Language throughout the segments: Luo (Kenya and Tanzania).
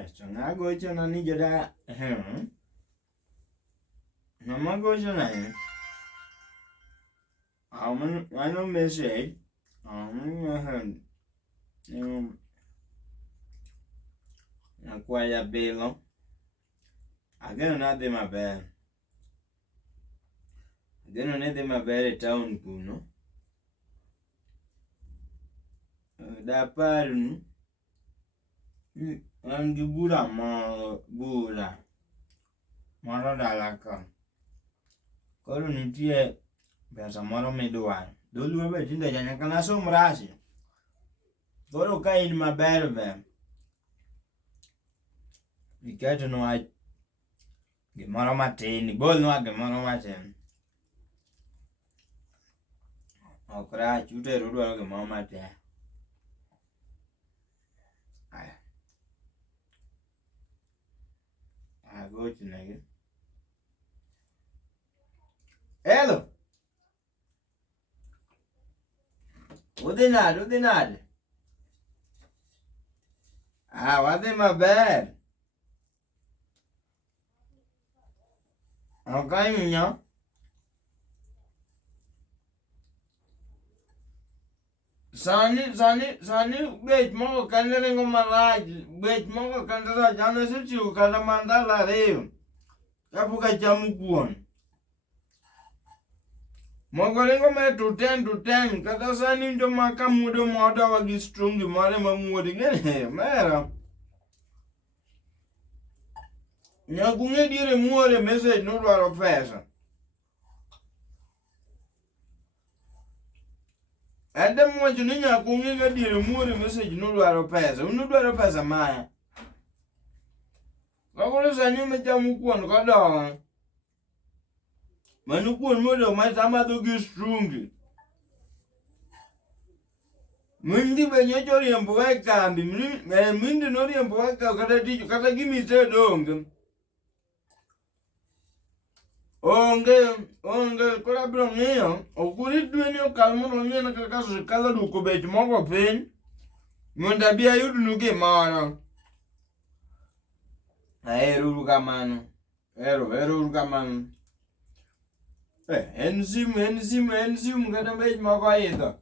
Esto na gocho na ni jada no ma gocho na I no message na kwaya belo ageno na dhi maber ageno ne dhi maber e town kuno daparnu an gi bura moro dala ka koro nitie pesa moro midwaro dholuo be tinde nyaka nasom rasi koro ka in maber iketnwa gimoro matin ibolnwa gimoro matin ok rach utero udwaro gimoro matin agochnegi hello udhi nade wadhi maber okanyinyo sani bech moko kende ringo marach bech moko kende rach an asetiyo kata mandalo 2 kapok achamo kuon moko ringo me to 10 kata sani to maka muodo modawa gi strungi mare mamuodi ngene mera nyakung'e diere muore message nodwaro pesa ade mwacho ni nyakung'e ga diere muore message nodwaro pesa unudwaro pesa maya kakoro sani umechamo kuon kodongo manu kuon modong masamadho gi strungi mindi be nyocha oriembo e kambi mindi noriembo e kambi kata tich kata gimitedo onge koro abiro ng'iyo okuri dwe ni okal mondo ng'iyena kaka sirikal oduoko bech mogo piny mondo abi ayudnu gimoro ero uru kamano en simu kata bech moko oidho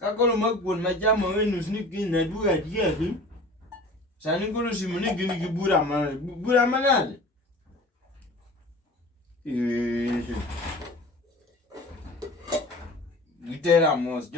kakoro makuon machamo e nus ni kiny naduogo atieki sani koro simu ni gin gi bura manade gitera mos